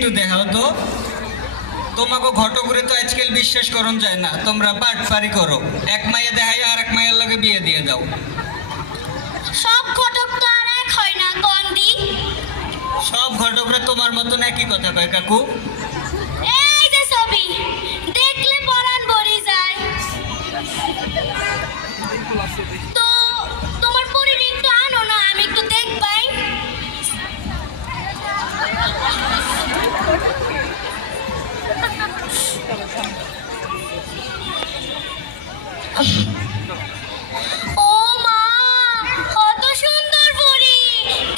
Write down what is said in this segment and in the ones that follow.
একটু দেখাও তো। তোমাকে ঘটকরে তো আজকাল বিশ্বাস করন যায় না, তোমরা বাটপারি করো, এক মাইয়া দেখাই আর এক মাইয়ার লগে বিয়ে দিয়ে দাও। সব ঘটক তো আর এক হয় না কন্দি। সব ঘটকরা তোমার মতন একই কথা কয় কাকু। এই যে ছবি দেখলে পরাণ ভরে যায়। তো তোমার পরির একটু আনো না, আমি একটু দেখবাই। ও মা, কত সুন্দর পরি!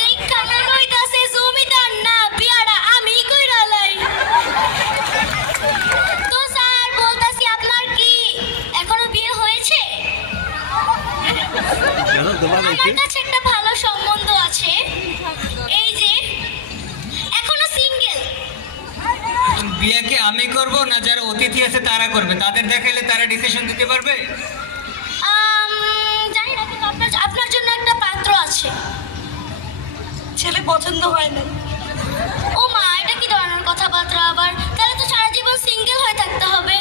দেখা মনে হইতাছে জমিদার না, বিয়াটা আমি কইরা লাই। তো স্যার বলতাছি, আপনার কি এখনো বিয়ে হয়েছে? আমার কাছে একটা ভালো সম্বন্ধ আছে, এই যে এখনো সিঙ্গেল। বিয়ে কি আমি করব না যারা অতিথি আছে তারা করবে? তাদের দেখাইলে তারা ডিসিশন দিতে পারবে। জানি না, কিন্তু আপনার আপনার জন্য একটা পাত্র আছে। ছেলে পছন্দ হয় না। ও মা, এটা কি ধরনের কথাবার্তা আবার? তাহলে তো সারা জীবন সিঙ্গেল হয়ে থাকতে হবে।